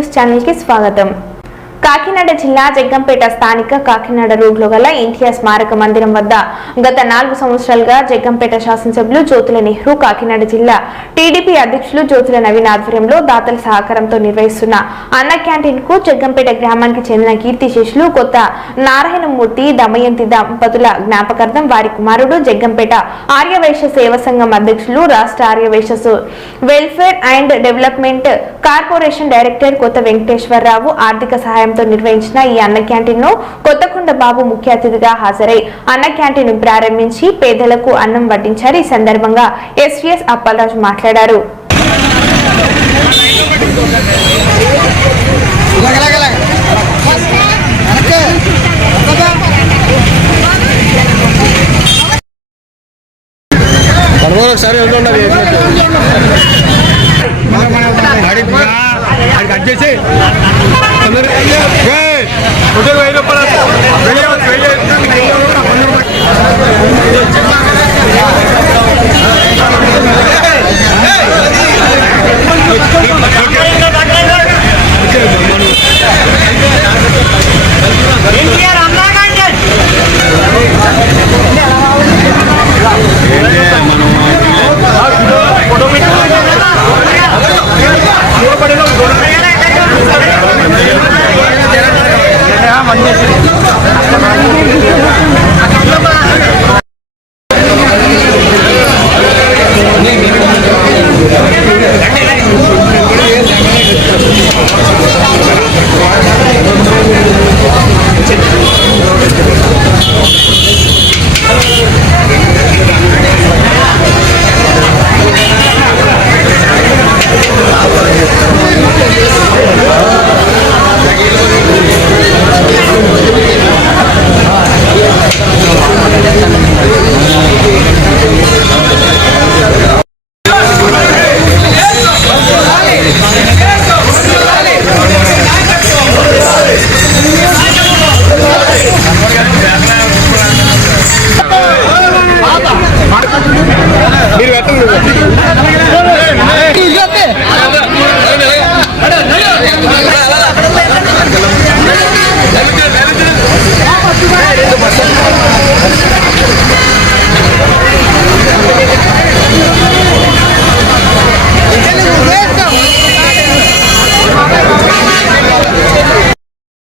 News ఛానల్కి స్వాగతం. కాకినాడ జిల్లా జగ్గంపేట స్థానిక కాకినాడ రోడ్లో గల ఎన్టీఆర్ స్మారక మందిరం వద్ద గత నాలుగు సంవత్సరాలుగా జగ్గంపేట శాసనసభ్యులు జ్యోతుల నెహ్రూ కాకినాడ జిల్లా టీడీపీ అధ్యక్షులు జ్యోతుల నవీన్ ఆధ్వర్యంలో దాతల సహకారంతో నిర్వహిస్తున్న అన్న క్యాంటీన్కు జగ్గంపేట గ్రామానికి చెందిన కీర్తిశేషులు కొత్త నారాయణమూర్తి దమయంతి దంపతుల జ్ఞాపకార్థం వారి కుమారుడు జగ్గంపేట ఆర్యవైశ్య సేవ సంఘం అధ్యక్షులు రాష్ట్ర Aryavaishya welfare and development corporation director Kotha Venkateswararao ఆర్థిక సహాయం సహాయంతో నిర్వహించిన ఈ అన్న క్యాంటీన్ను కొత్తకొండ బాబు ముఖ్య అతిథిగా హాజరై అన్న క్యాంటీన్ ప్రారంభించి పేదలకు అన్నం వడ్డించారు. ఈ సందర్భంగా ఎస్వీఎస్ అప్పలరాజు మాట్లాడారు. ఒకసారి ఉండండి కట్ చేసి వెయ్యి రూపాయలు. Yeah.